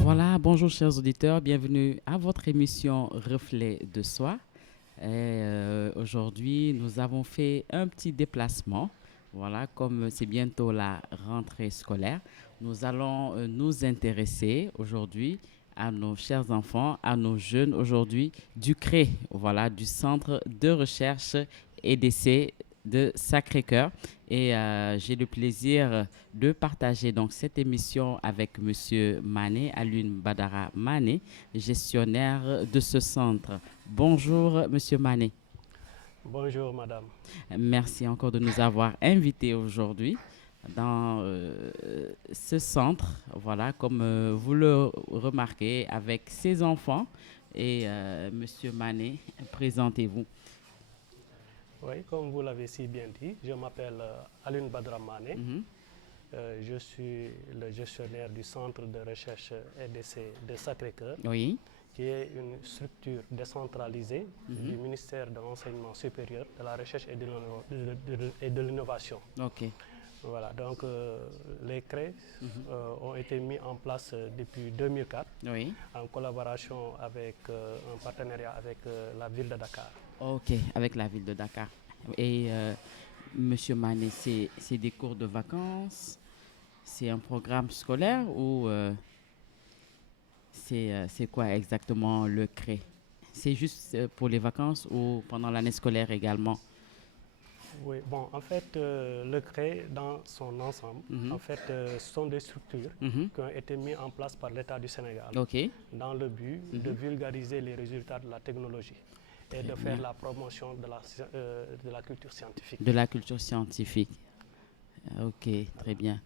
Voilà, bonjour chers auditeurs, bienvenue à votre émission Reflet de soi. Aujourd'hui, nous avons fait un petit déplacement. Voilà, comme c'est bientôt la rentrée scolaire, nous allons nous intéresser aujourd'hui à nos chers enfants, à nos jeunes aujourd'hui du CRE, voilà, du Centre de recherche et d'essai de Sacré-Cœur. Et j'ai le plaisir de partager donc cette émission avec Monsieur Mané, Alioune Badara Mané, gestionnaire de ce centre. Bonjour Monsieur Mané. Bonjour madame. Merci encore de nous avoir invités aujourd'hui dans ce centre, voilà, comme vous le remarquez, avec ses enfants. Et Monsieur Mané, présentez-vous. Oui, comme vous l'avez si bien dit, je m'appelle Alioune Badara Mané. Je suis le gestionnaire du Centre de recherche et d'essai de Sacré-Cœur, Oui. qui est une structure décentralisée du ministère de l'Enseignement supérieur, de la recherche et de l'innovation. Ok. Voilà, donc les CRE ont été mis en place depuis 2004 Oui. en collaboration avec un partenariat avec la ville de Dakar. Ok, avec la ville de Dakar. Et Monsieur Mané, c'est des cours de vacances, c'est un programme scolaire ou c'est quoi exactement le CRE? C'est juste pour les vacances ou pendant l'année scolaire également? Oui, bon, en fait, le CRE dans son ensemble, en fait, ce sont des structures qui ont été mises en place par l'État du Sénégal dans le but de vulgariser les résultats de la technologie et de faire la promotion de la culture scientifique. De la culture scientifique. Ok, très bien.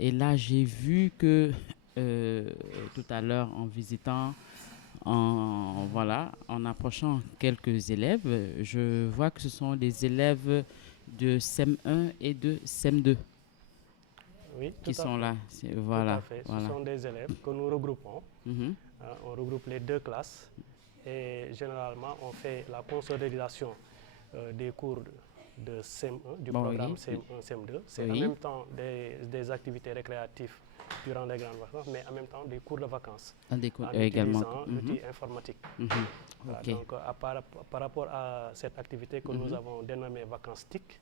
Et là, j'ai vu que tout à l'heure, en visitant, en approchant quelques élèves, je vois que ce sont des élèves de CM1 et de CM2 oui, qui sont là. Voilà, tout à fait. Ce sont des élèves que nous regroupons. On regroupe les deux classes et généralement on fait la consolidation des cours de CM1, du programme CM1, CM2. C'est en même temps des activités récréatives durant les grandes vacances, mais en même temps des cours de vacances en utilisant l'outil informatique. Voilà, donc par rapport à cette activité que nous avons dénommée Vacances TIC,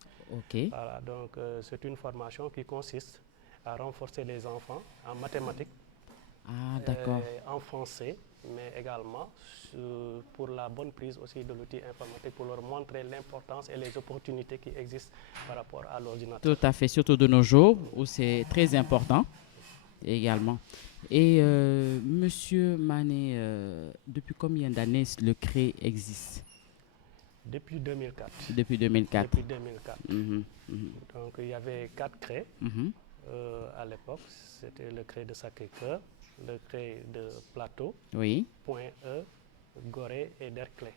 voilà, donc c'est une formation qui consiste à renforcer les enfants en mathématiques, en français, mais également pour la bonne prise aussi de l'outil informatique, pour leur montrer l'importance et les opportunités qui existent par rapport à l'ordinateur. Tout à fait, surtout de nos jours où c'est très important également. Et Monsieur Mané, depuis combien d'années le CRE existe? Depuis 2004. Depuis 2004. Depuis 2004. Donc il y avait 4 CRE à l'époque. C'était le CRE de Sacré-Cœur, le CRE de Plateau, Point-E, Gorée et Derklé.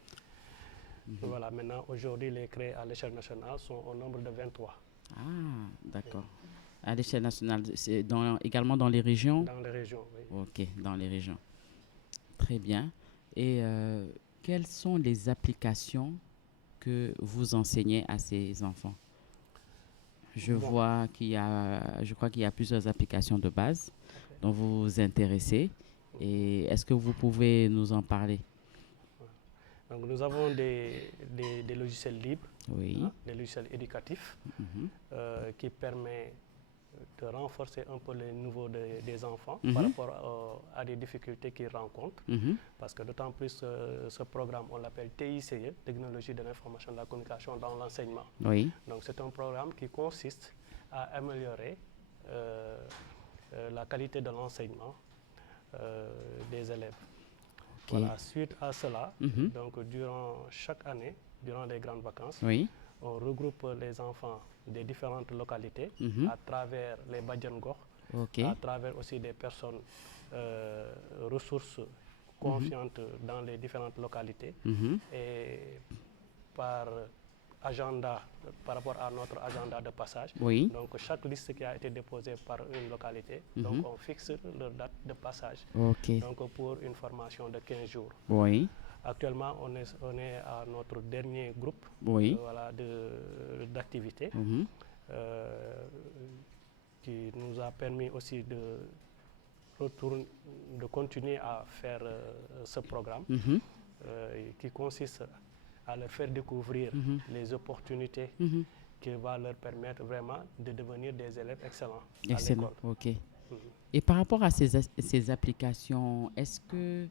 Voilà, maintenant, aujourd'hui, les CRE à l'échelle nationale sont au nombre de 23. Ah, d'accord. À l'échelle nationale, c'est également dans les régions? Dans les régions, oui. Ok, dans les régions. Très bien. Et quelles sont les applications que vous enseignez à ces enfants? Je crois qu'il y a plusieurs applications de base dont vous vous intéressez. Et est-ce que vous pouvez nous en parler? Donc, nous avons des logiciels libres, des logiciels éducatifs qui permettent de renforcer un peu le niveau des enfants par rapport à des difficultés qu'ils rencontrent. Parce que d'autant plus ce programme, on l'appelle TICE, Technologie de l'information et de la communication dans l'enseignement. Donc c'est un programme qui consiste à améliorer la qualité de l'enseignement des élèves. Voilà, suite à cela, donc durant chaque année, durant les grandes vacances, on regroupe les enfants des différentes localités à travers les Badjan Gokh, à travers aussi des personnes ressources confiante dans les différentes localités et par agenda, par rapport à notre agenda de passage. Oui. Donc chaque liste qui a été déposée par une localité, donc on fixe leur date de passage. Ok. Donc pour une formation de 15 jours. Oui. Actuellement, on est à notre dernier groupe voilà, d'activités qui nous a permis aussi de continuer à faire ce programme qui consiste à leur faire découvrir les opportunités qui va leur permettre vraiment de devenir des élèves excellents à l'école. Ok. Et par rapport à ces applications, est-ce que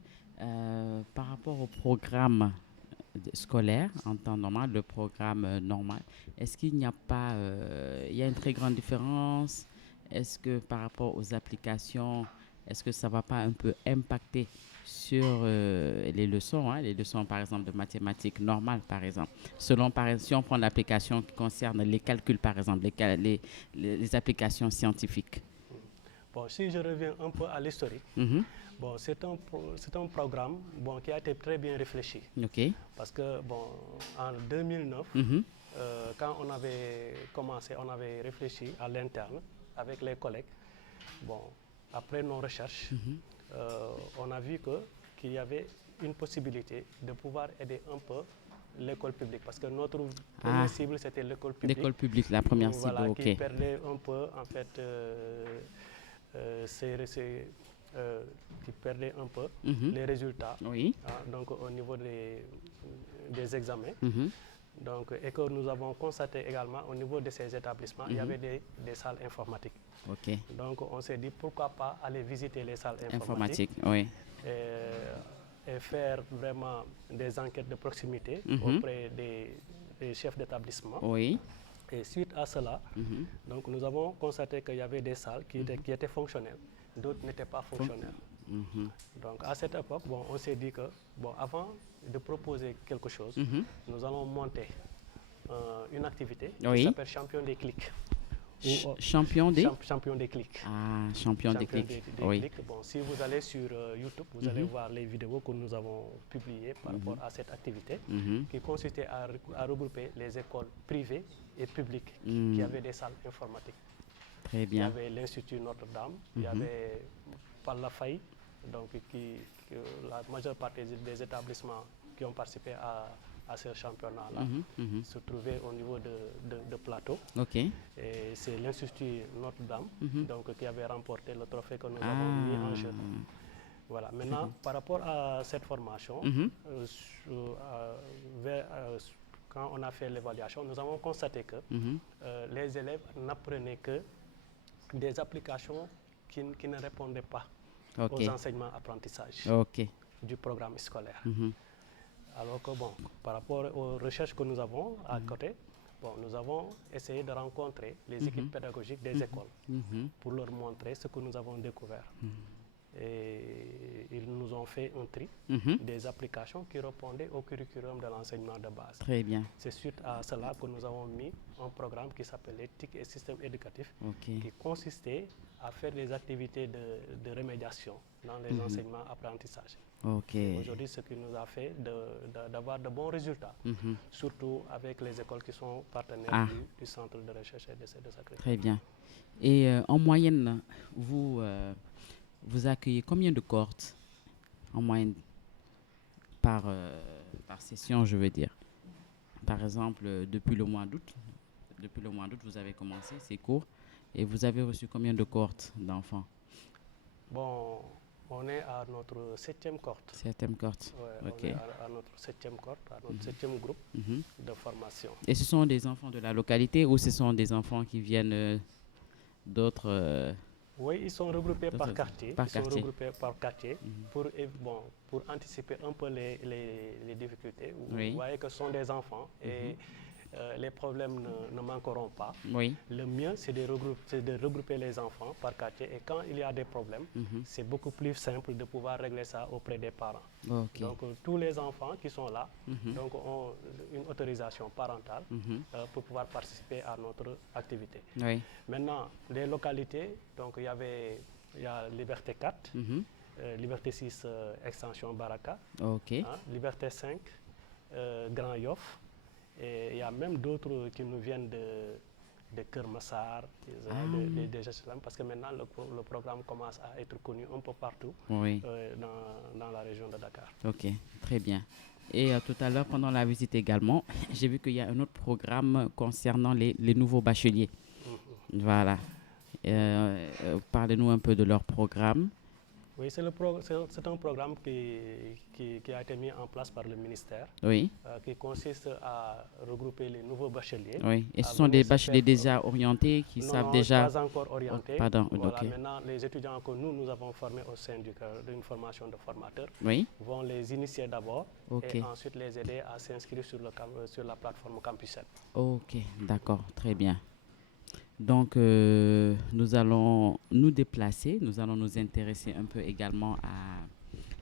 par rapport au programme scolaire en temps normal, le programme normal, est-ce qu'il n'y a pas, il y a une très grande différence? Est-ce que par rapport aux applications, est-ce que ça ne va pas un peu impacter sur les leçons par exemple de mathématiques normales par exemple, si on prend l'application qui concerne les calculs par exemple, les applications scientifiques. Bon, si je reviens un peu à l'historique, bon, c'est un programme qui a été très bien réfléchi. Okay. Parce que en 2009, quand on avait commencé, on avait réfléchi à l'interne avec les collègues. Bon, après nos recherches, on a vu qu'il y avait une possibilité de pouvoir aider un peu l'école publique, parce que notre première cible, c'était l'école publique. L'école publique, la première cible, voilà, ok. qui perdait un peu, en fait, qui perdait un peu les résultats, donc au niveau des examens. Donc, et que nous avons constaté également au niveau de ces établissements, il y avait des salles informatiques. Okay. Donc on s'est dit pourquoi pas aller visiter les salles informatiques et faire vraiment des enquêtes de proximité auprès des chefs d'établissement. Oui. Et suite à cela, donc nous avons constaté qu'il y avait des salles qui étaient fonctionnelles, d'autres n'étaient pas fonctionnelles. Donc à cette époque, on s'est dit que avant de proposer quelque chose, nous allons monter une activité qui s'appelle Champion des clics. Champion des clics. Ah, champion des clics. Clics. Bon, si vous allez sur YouTube, vous allez voir les vidéos que nous avons publiées par rapport à cette activité qui consistait à regrouper les écoles privées et publiques qui avaient des salles informatiques. Très bien. Il y avait l'Institut Notre-Dame, il y avait Palafaï, donc la majeure partie des établissements qui ont participé à ce championnat-là se trouvaient au niveau de Plateau. Okay. Et c'est l'Institut Notre-Dame donc, qui avait remporté le trophée que nous avons mis en jeu. Voilà. Maintenant, par rapport à cette formation, quand on a fait l'évaluation, nous avons constaté que les élèves n'apprenaient que des applications qui ne répondaient pas aux enseignements apprentissages du programme scolaire. Alors que par rapport aux recherches que nous avons à côté, nous avons essayé de rencontrer les équipes pédagogiques des écoles pour leur montrer ce que nous avons découvert. Et ils nous ont fait un tri des applications qui répondaient au curriculum de l'enseignement de base. Très bien. C'est suite à cela que nous avons mis un programme qui s'appelle éthique et système éducatif, qui consistait à faire des activités de remédiation dans les enseignements apprentissages. Aujourd'hui, ce qui nous a fait d'avoir de bons résultats, surtout avec les écoles qui sont partenaires du Centre de recherche et d'essai de Sacré-Cœur. Très bien. Et en moyenne, vous accueillez combien de cohortes en moyenne par session, je veux dire? Par exemple, depuis le mois d'août, vous avez commencé ces cours et vous avez reçu combien de cohortes d'enfants? Bon, on est à notre 7e cohorte. 7e cohorte. Ouais, on est à notre 7e cohorte, à notre 7e groupe de formation. Et ce sont des enfants de la localité ou ce sont des enfants qui viennent d'autres... Oui, ils sont regroupés par quartier. Pour anticiper un peu les difficultés. Vous voyez que ce sont des enfants et les problèmes ne manqueront pas. Le mieux, c'est de regrouper les enfants par quartier. Et quand il y a des problèmes, c'est beaucoup plus simple de pouvoir régler ça auprès des parents. Donc, tous les enfants qui sont là donc, ont une autorisation parentale pour pouvoir participer à notre activité. Maintenant, les localités, donc il y a Liberté 4, Liberté 6, extension Baraka. Ok. Liberté 5, Grand Yoff. Et il y a même d'autres qui nous viennent de Kermassar, des HLM, parce que maintenant le programme commence à être connu un peu partout dans la région de Dakar. Ok, très bien. Et tout à l'heure, pendant la visite également, j'ai vu qu'il y a un autre programme concernant les nouveaux bacheliers. Voilà. Parlez-nous un peu de leur programme. Oui, c'est un programme qui a été mis en place par le ministère, qui consiste à regrouper les nouveaux bacheliers. Oui, et ce sont des bacheliers déjà orientés qui savent déjà... Non, pas encore orientés. Pardon, voilà, maintenant, les étudiants que nous avons formés au sein d'une formation de formateurs vont les initier d'abord et ensuite les aider à s'inscrire sur la plateforme Campus 7. Ok, d'accord, très bien. Donc, nous allons nous déplacer, nous allons nous intéresser un peu également à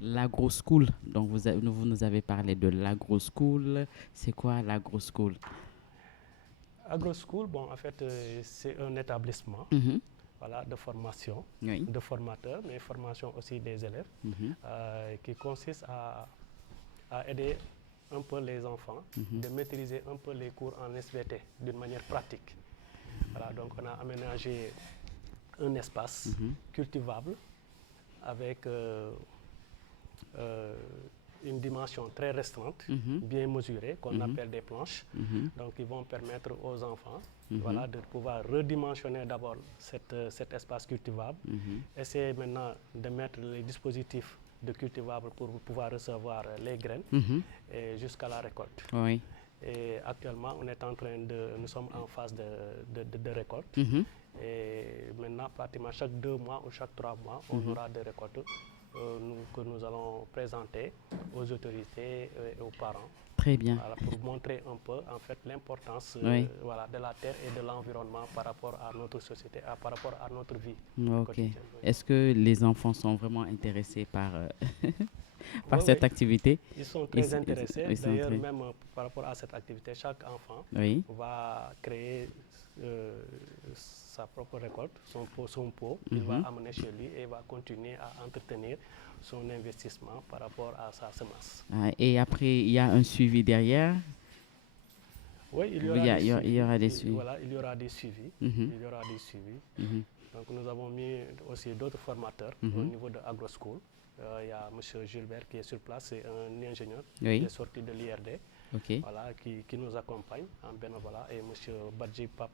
l'agro-school. Donc, vous nous avez parlé de l'agro-school. C'est quoi l'agro-school? Agro-school, bon, en fait, c'est un établissement de formation, de formateurs, mais formation aussi des élèves, qui consiste à aider un peu les enfants de maîtriser un peu les cours en SVT d'une manière pratique. Voilà, donc on a aménagé un espace cultivable avec une dimension très restreinte, bien mesurée, qu'on appelle des planches. Donc ils vont permettre aux enfants de pouvoir redimensionner d'abord cet espace cultivable, essayer maintenant de mettre les dispositifs de cultivable pour pouvoir recevoir les graines et jusqu'à la récolte. Oui. Et actuellement, nous sommes en phase de récolte. Et maintenant, pratiquement chaque 2 mois ou chaque 3 mois, on aura des récoltes que nous allons présenter aux autorités et aux parents. Très bien. Voilà, pour montrer un peu en fait l'importance de la terre et de l'environnement par rapport à notre société, par rapport à notre vie quotidienne. Est-ce que les enfants sont vraiment intéressés par cette activité? Ils sont très intéressés. D'ailleurs, même par rapport à cette activité, chaque enfant va créer sa propre récolte, son pot. Il va amener chez lui et va continuer à entretenir son investissement par rapport à sa semence. Et après, il y a un suivi derrière? Oui, il y aura des suivis. Voilà, il y aura des suivis. Il y aura des suivis. Donc nous avons mis aussi d'autres formateurs au niveau de AgroSchool. Il y a M. Gilbert qui est sur place, c'est un ingénieur qui est sorti de l'IRD, qui nous accompagne en bénévolat, et M. Badji Pape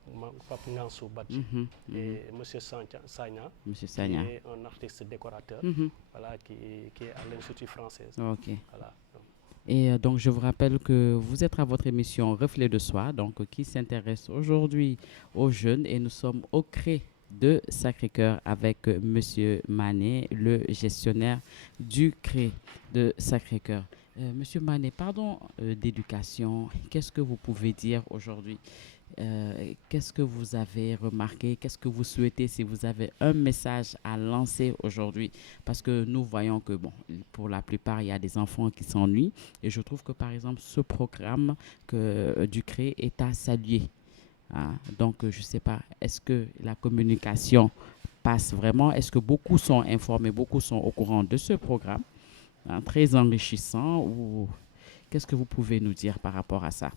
Ngansou Badji et M. Sagna, qui est un artiste décorateur qui est à l'Institut français. Voilà. Et donc, je vous rappelle que vous êtes à votre émission Reflet de Soi, donc qui s'intéresse aujourd'hui aux jeunes, et nous sommes au CRE de Sacré-Cœur avec Monsieur Mané, le gestionnaire du CRE de Sacré-Cœur. Monsieur Mané, pardon d'éducation, qu'est-ce que vous pouvez dire aujourd'hui? Qu'est-ce que vous avez remarqué? Qu'est-ce que vous souhaitez, si vous avez un message à lancer aujourd'hui? Parce que nous voyons que, bon, pour la plupart, il y a des enfants qui s'ennuient. Et je trouve que, par exemple, ce programme du CRE est à saluer. Donc, je ne sais pas, est-ce que la communication passe vraiment? Est-ce que beaucoup sont informés, beaucoup sont au courant de ce programme, très enrichissant? Ou qu'est-ce que vous pouvez nous dire par rapport à ça?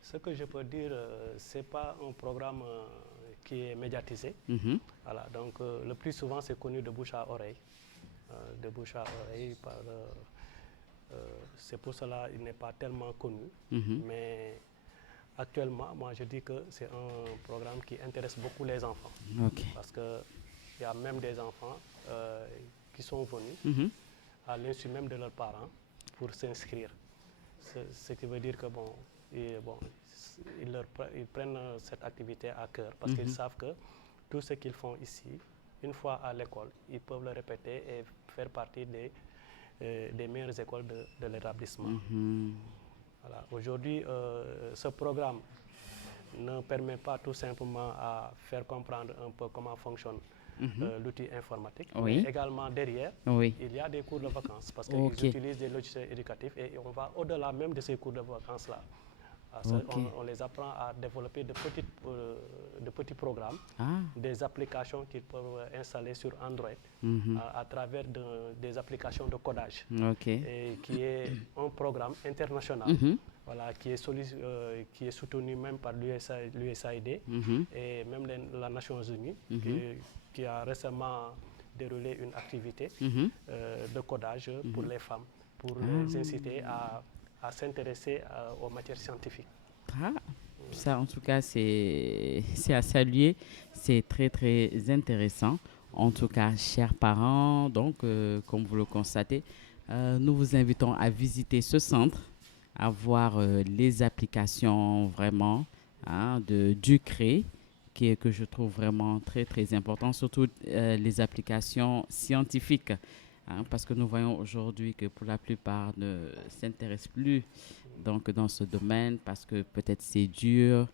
Ce que je peux dire, ce n'est pas un programme qui est médiatisé. Voilà, donc, le plus souvent, c'est connu de bouche à oreille. C'est pour cela qu'il n'est pas tellement connu. Mais actuellement, moi, je dis que c'est un programme qui intéresse beaucoup les enfants. Parce qu'il y a même des enfants qui sont venus à l'insu même de leurs parents pour s'inscrire. Ce qui veut dire que, ils prennent cette activité à cœur parce qu'ils savent que tout ce qu'ils font ici, une fois à l'école, ils peuvent le répéter et faire partie des meilleures écoles de l'établissement. Voilà. Aujourd'hui, ce programme ne permet pas tout simplement à faire comprendre un peu comment fonctionne l'outil informatique, mais également derrière, il y a des cours de vacances parce qu'ils utilisent des logiciels éducatifs, et on va au-delà même de ces cours de vacances-là. On les apprend à développer de petits programmes, des applications qu'ils peuvent installer sur Android à travers des applications de codage, et qui est un programme international qui est soutenu même par l'USAID et même les Nations Unies, qui a récemment déroulé une activité de codage pour les femmes, pour les inciter à s'intéresser aux matières scientifiques. Ça, en tout cas, c'est à saluer. C'est très, très intéressant. En tout cas, chers parents, donc, comme vous le constatez, nous vous invitons à visiter ce centre, à voir les applications vraiment du CRE, que je trouve vraiment très, très important, surtout les applications scientifiques. Parce que nous voyons aujourd'hui que pour la plupart ne s'intéressent plus donc dans ce domaine parce que peut-être c'est dur.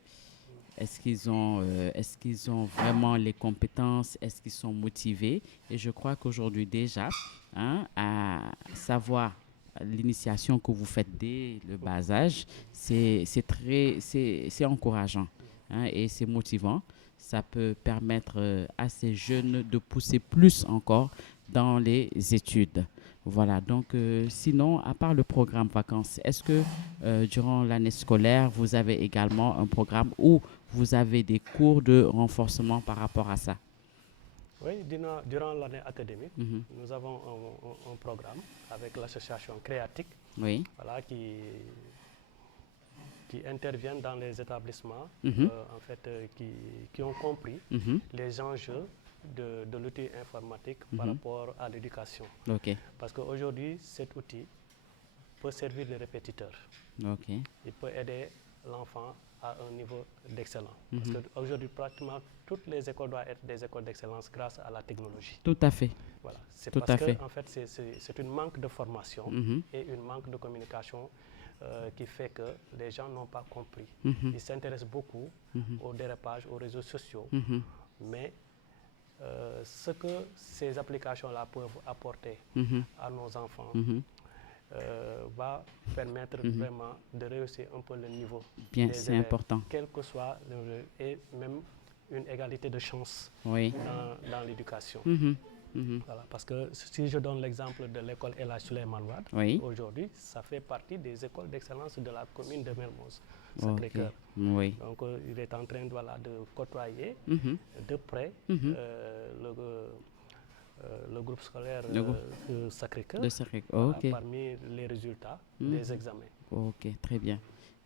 Est-ce qu'ils ont vraiment les compétences? Est-ce qu'ils sont motivés? Et je crois qu'aujourd'hui déjà, à savoir l'initiation que vous faites dès le bas âge, c'est encourageant et c'est motivant. Ça peut permettre à ces jeunes de pousser plus encore dans les études. Voilà, donc sinon, à part le programme vacances, est-ce que durant l'année scolaire, vous avez également un programme où vous avez des cours de renforcement par rapport à ça? Oui, durant l'année académique, nous avons un programme avec l'association Créatique qui interviennent dans les établissements qui ont compris les enjeux de l'outil informatique par rapport à l'éducation. Parce qu'aujourd'hui, cet outil peut servir de répétiteur. Il peut aider l'enfant à un niveau d'excellence. Parce qu'aujourd'hui, pratiquement toutes les écoles doivent être des écoles d'excellence grâce à la technologie. Tout à fait. Voilà. C'est parce que en fait, c'est une manque de formation et une manque de communication qui fait que les gens n'ont pas compris. Ils s'intéressent beaucoup au dérapage, aux réseaux sociaux, mais ce que ces applications-là peuvent apporter à nos enfants va permettre vraiment de réussir un peu le niveau des élèves, important. Quel que soit et même une égalité de chance dans l'éducation. Voilà, parce que si je donne l'exemple de l'école El Hadj Souleymane Wade, aujourd'hui, ça fait partie des écoles d'excellence de la commune de Mermoz Sacré-Cœur. Donc, il est en train de côtoyer de près le groupe scolaire Sacré-Cœur parmi les résultats des examens. Ok, très bien.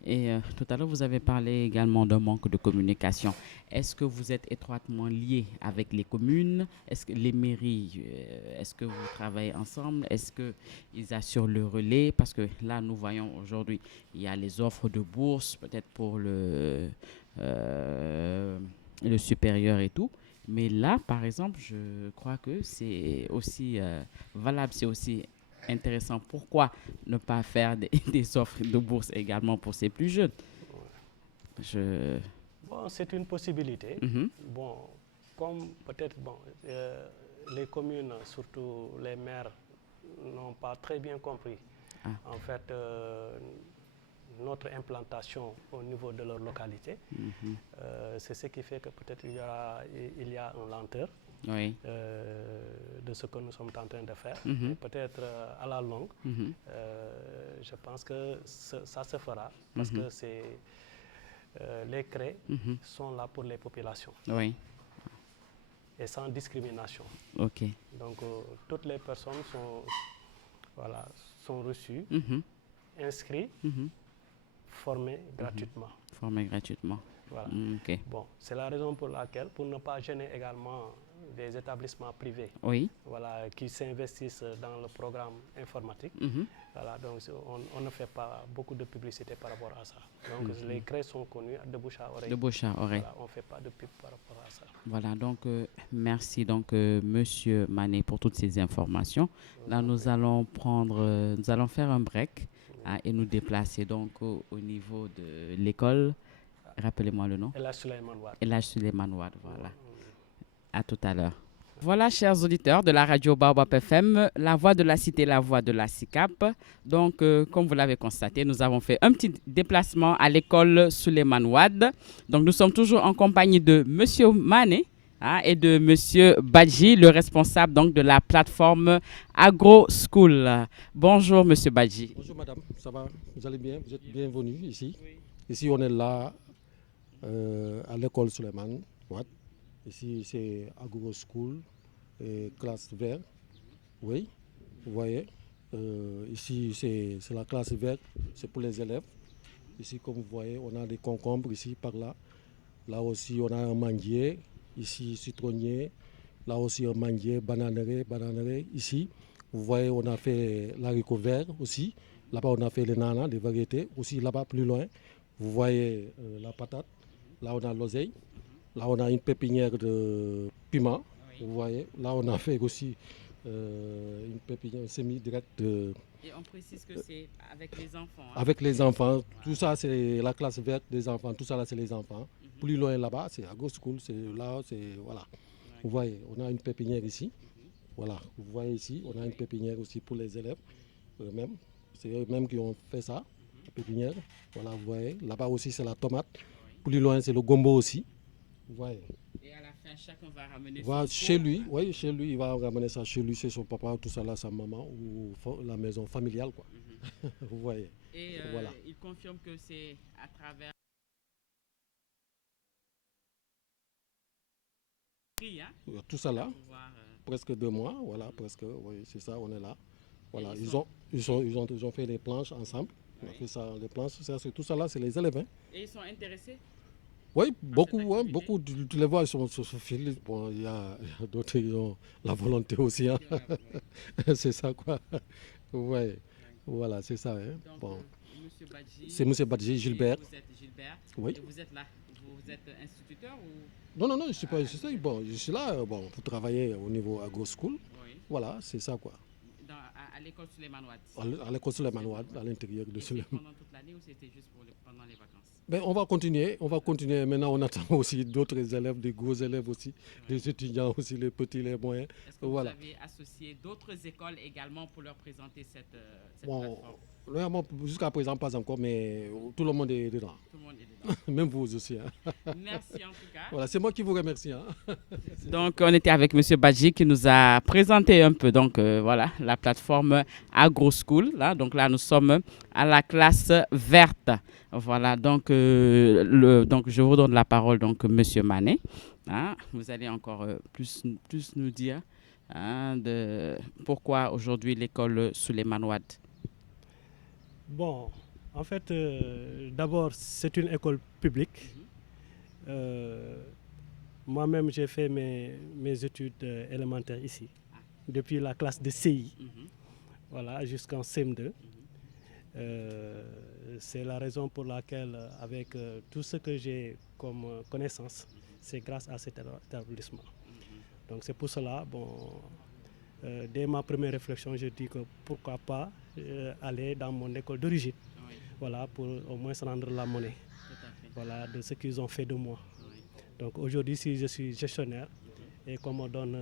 Et tout à l'heure, vous avez parlé également d'un manque de communication. Est-ce que vous êtes étroitement liés avec les communes? Est-ce que les mairies, est-ce que vous travaillez ensemble? Est-ce qu'ils assurent le relais? Parce que là, nous voyons aujourd'hui, il y a les offres de bourse, peut-être pour le supérieur et tout. Mais là, par exemple, je crois que c'est aussi valable, c'est aussi intéressant. Pourquoi ne pas faire des offres de bourse également pour ces plus jeunes? Bon, c'est une possibilité. Bon, comme peut-être les communes, surtout les maires, n'ont pas très bien compris. En fait, notre implantation au niveau de leur localité, c'est ce qui fait que peut-être il y a une lenteur de ce que nous sommes en train de faire. Peut-être à la longue, je pense que ça se fera parce que les CRE sont là pour les populations et sans discrimination. Donc toutes les personnes sont reçues, inscrites, formées gratuitement. Voilà. Bon, c'est la raison pour laquelle, pour ne pas gêner également des établissements privés qui s'investissent dans le programme informatique, donc on ne fait pas beaucoup de publicité par rapport à ça. Donc les CRE sont connus de bouche à oreille. Voilà, on ne fait pas de pub par rapport à ça. Voilà, donc merci Monsieur Mané pour toutes ces informations. Là, nous allons faire un break et nous déplacer donc au niveau de l'école. Rappelez-moi le nom. El Hadj Souleymane Wade. El Hadj Souleymane Wade, voilà. À tout à l'heure. Voilà, chers auditeurs de la radio Baobab FM, la voix de la cité, la voix de la SICAP. Donc, comme vous l'avez constaté, nous avons fait un petit déplacement à l'école Souleymane Ouad. Donc, nous sommes toujours en compagnie de Monsieur Mané et de Monsieur Badji, le responsable donc, de la plateforme Agro School. Bonjour, Monsieur Badji. Bonjour, madame. Ça va? Vous allez bien? Vous êtes bienvenue ici. Oui. Ici, on est là à l'école Souleymane Ouad. Ici, c'est Agro School, classe verte. Oui, vous voyez. Ici, c'est la classe verte, c'est pour les élèves. Ici, comme vous voyez, on a des concombres ici, par là. Là aussi, on a un manguier. Ici, citronnier. Là aussi, un manguier, bananeraie. Ici, vous voyez, on a fait l'haricot vert aussi. Là-bas, on a fait les nanas, des variétés. Aussi, là-bas, plus loin, vous voyez la patate. Là, on a l'oseille. Là, on a une pépinière de piment. Oui. Vous voyez. Là, on a fait aussi une pépinière semi-directe de... Et on précise que c'est avec les enfants. Hein. Avec les enfants. Wow. Tout ça, c'est la classe verte des enfants. Tout ça, là, c'est les enfants. Plus loin, là-bas, c'est Agro School. C'est là, c'est... Voilà. Ouais. Vous voyez, on a une pépinière ici. Voilà. Vous voyez ici, on a une pépinière aussi pour les élèves. Eux-mêmes. C'est eux-mêmes qui ont fait ça. Pépinière. Voilà, vous voyez. Là-bas aussi, c'est la tomate. Plus loin, c'est le gombo aussi. Vous voyez. Et à la fin, chacun va ramener ça chez lui. Oui, chez lui, il va ramener ça chez lui, c'est son papa, tout ça là, sa maman ou la maison familiale, quoi. Vous voyez. Et voilà. Il confirme que c'est à travers... Hein? Tout ça là, pouvoir, presque 2 mois, voilà, presque, oui, c'est ça, on est là. Voilà, ils ont fait les planches ensemble. Oui. On a fait ça, les planches, tout ça là, c'est les élèves. Hein. Et ils sont intéressés? Oui, beaucoup, hein, beaucoup. Tu les vois, ils sont sur ce fil. Bon, il y a d'autres qui ont la volonté aussi. Hein. C'est ça, quoi. Ouais. Voilà, c'est ça. Hein. Donc, bon. C'est M. Badji, Gilbert. Vous êtes Gilbert. Oui. Et vous êtes là. Vous êtes instituteur ou... Non, je ne suis pas instituteur. Bon, je suis là pour travailler au niveau Agro School. Oui. Voilà, c'est ça, quoi. À l'école Souleymane Ouad. À l'école Souleymane Ouad, à l'intérieur de Souleymane. Pendant toute l'année ou c'était juste pendant les vacances? Ben, on va continuer. Maintenant, on attend aussi d'autres élèves, des gros élèves aussi, oui. Les étudiants aussi, les petits, les moyens. Est-ce que voilà. Vous avez associé d'autres écoles également pour leur présenter cette plateforme? Jusqu'à présent, pas encore, mais tout le monde est dedans. Tout le monde est dedans. Même vous aussi. Hein. Merci en tout cas. Voilà, c'est moi qui vous remercie. Hein. Donc, on était avec M. Badji qui nous a présenté un peu voilà, la plateforme Agro School. Là. Donc là, nous sommes à la classe verte. Voilà, donc je vous donne la parole, donc, M. Mané. Hein, vous allez encore plus nous dire de pourquoi aujourd'hui l'école Souleymane Ouad. Bon, en fait, d'abord, c'est une école publique. Moi-même, j'ai fait mes études élémentaires ici, depuis la classe de CI, voilà, jusqu'en CM2. C'est la raison pour laquelle, avec tout ce que j'ai comme connaissance, c'est grâce à cet établissement. Donc c'est pour cela, dès ma première réflexion, je dis que pourquoi pas aller dans mon école d'origine, oui. Voilà, pour au moins se rendre la monnaie, voilà, de ce qu'ils ont fait de moi. Oui. Donc aujourd'hui, si je suis gestionnaire et qu'on me donne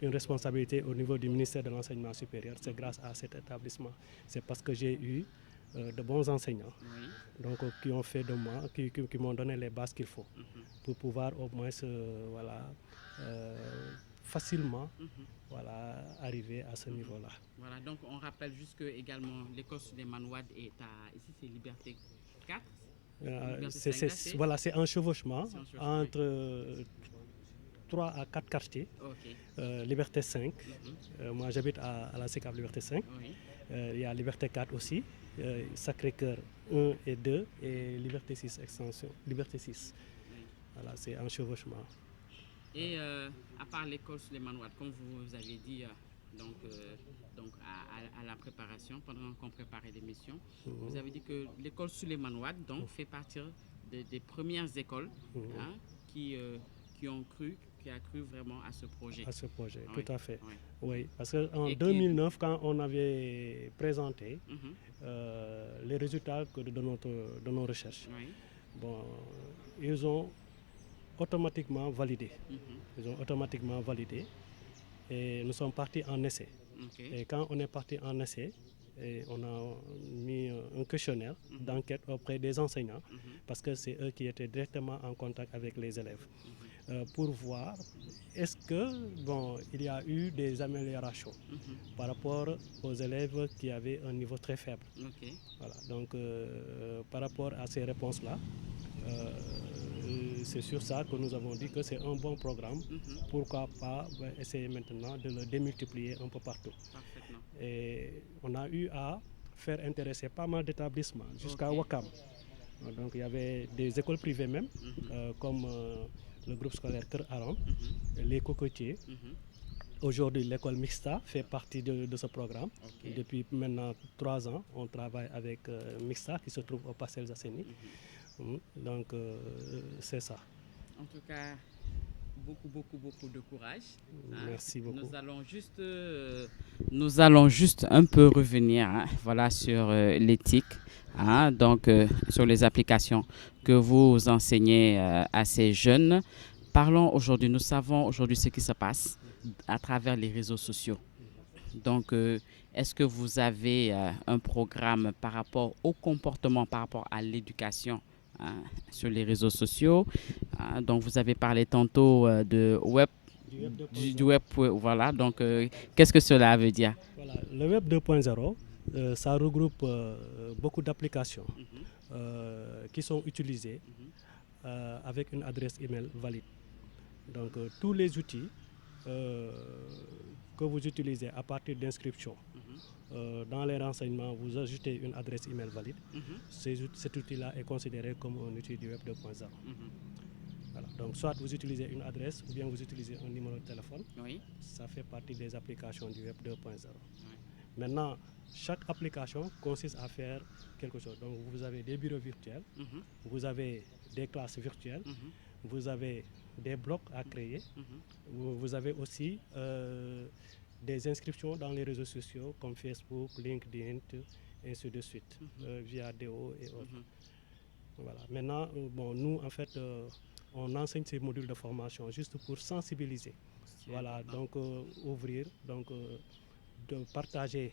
une responsabilité au niveau du ministère de l'Enseignement supérieur, c'est grâce à cet établissement. C'est parce que j'ai eu de bons enseignants, oui. Donc, qui ont fait de moi, qui m'ont donné les bases qu'il faut pour pouvoir au moins voilà, facilement voilà, arriver à ce niveau-là. Voilà, donc on rappelle juste que également l'école Souleymane Ouad est ici c'est Liberté 4. Voilà, c'est un chevauchement entre 3 à 4 quartiers. Okay. Liberté 5, moi j'habite à la SICAP Liberté 5. Oui. Il y a Liberté 4 aussi, Sacré-Cœur 1 et 2 et Liberté 6 extension. Liberté 6. Oui. Voilà, c'est un chevauchement. Et à part l'école Souleymane Ouad, comme vous avez dit donc à la préparation, pendant qu'on préparait l'émission, vous avez dit que l'école Souleymane Ouad fait partie des premières écoles hein, qui a cru vraiment à ce projet. À ce projet, oui. Tout à fait. Oui, oui, parce qu'en 2009, quand on avait présenté les résultats de nos recherches, oui. Ils ont automatiquement validé. Ils ont automatiquement validé et nous sommes partis en essai. Et quand on est parti en essai, on a mis un questionnaire d'enquête auprès des enseignants parce que c'est eux qui étaient directement en contact avec les élèves pour voir est-ce que il y a eu des améliorations par rapport aux élèves qui avaient un niveau très faible. Voilà, donc par rapport à ces réponses-là, c'est sur ça que nous avons dit que c'est un bon programme. Pourquoi pas essayer maintenant de le démultiplier un peu partout. Et on a eu à faire intéresser pas mal d'établissements jusqu'à Wakam. Donc il y avait des écoles privées même, comme le groupe scolaire Kër Aram, les Cocotiers. Aujourd'hui, l'école Mixta fait partie de ce programme. Depuis maintenant 3 ans, on travaille avec Mixta qui se trouve aux Parcelles Assainies. Donc c'est ça. En tout cas, beaucoup de courage. Merci beaucoup. Nous allons juste un peu revenir voilà, sur l'éthique, donc sur les applications que vous enseignez à ces jeunes. Parlons aujourd'hui, nous savons aujourd'hui ce qui se passe à travers les réseaux sociaux. Donc, est-ce que vous avez un programme par rapport au comportement, par rapport à l'éducation sur les réseaux sociaux? Donc, vous avez parlé tantôt du web, voilà. Donc, qu'est-ce que cela veut dire? Voilà, le web 2.0, ça regroupe beaucoup d'applications qui sont utilisées avec une adresse email valide. Donc, tous les outils que vous utilisez à partir d'inscription dans les renseignements, vous ajoutez une adresse email valide. Cet outil-là est considéré comme un outil du web 2.0. Voilà. Donc, soit vous utilisez une adresse ou bien vous utilisez un numéro de téléphone. Ça fait partie des applications du web 2.0. Maintenant, chaque application consiste à faire quelque chose. Donc, vous avez des bureaux virtuels, vous avez des classes virtuelles, vous avez des blocs à créer, vous avez aussi des inscriptions dans les réseaux sociaux comme Facebook, LinkedIn, et ainsi de suite, via DO et autres. Voilà. Maintenant, nous, en fait, on enseigne ces modules de formation juste pour sensibiliser. Voilà, donc ouvrir, donc de partager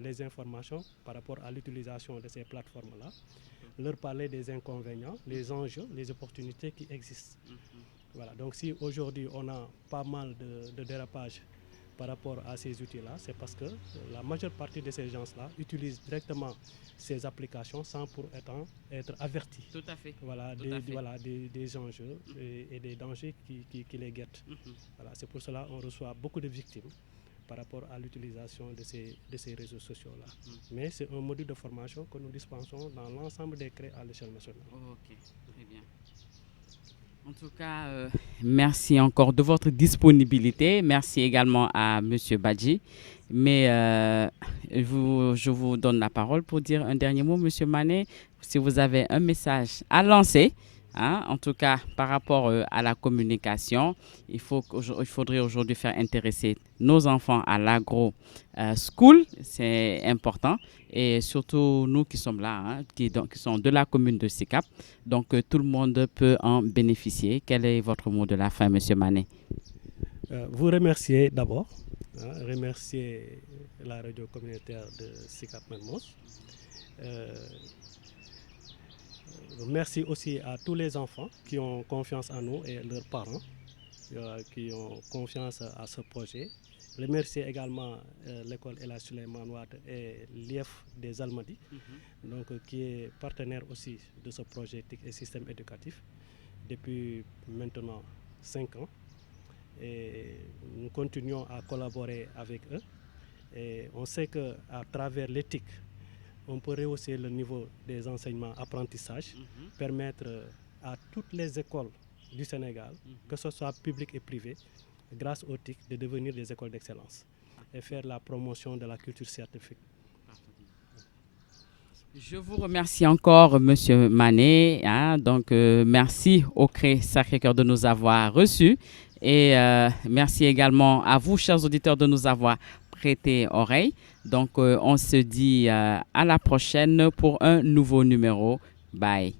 les informations par rapport à l'utilisation de ces plateformes-là, leur parler des inconvénients, les enjeux, les opportunités qui existent. Voilà, donc si aujourd'hui on a pas mal de dérapages par rapport à ces outils-là, c'est parce que la majeure partie de ces gens-là utilisent directement ces applications sans pour être avertis. Tout à fait. Voilà, des enjeux et des dangers qui les guettent. Voilà, c'est pour cela qu'on reçoit beaucoup de victimes par rapport à l'utilisation de ces réseaux sociaux-là. Mais c'est un module de formation que nous dispensons dans l'ensemble des CRE à l'échelle nationale. Ok, très bien. En tout cas, merci encore de votre disponibilité. Merci également à M. Badji. Mais je vous donne la parole pour dire un dernier mot, M. Mané. Si vous avez un message à lancer, en tout cas par rapport à la communication, il faudrait aujourd'hui faire intéresser nos enfants à l'agro school, c'est important. Et surtout nous qui sommes là, qui sont de la commune de Sicap. Donc tout le monde peut en bénéficier. Quel est votre mot de la fin, M. Mané? Vous remercier d'abord, remercier la radio communautaire de Sicap Mermoz. Merci aussi à tous les enfants qui ont confiance en nous et leurs parents qui ont confiance à ce projet. Remercier également l'école El Hadj Souleymane Wade et l'IEF des Almadies, donc, qui est partenaire aussi de ce projet TIC et système éducatif depuis maintenant 5 ans. Et nous continuons à collaborer avec eux. Et on sait qu'à travers l'éthique, on peut rehausser le niveau des enseignements apprentissage, permettre à toutes les écoles du Sénégal, que ce soit publiques et privées, grâce au TIC, de devenir des écoles d'excellence et faire la promotion de la culture scientifique. Je vous remercie encore, M. Mané. Donc, merci au CRE Sacré-Cœur de nous avoir reçus. Et merci également à vous, chers auditeurs, de nous avoir prêté oreille. Donc, on se dit à la prochaine pour un nouveau numéro. Bye.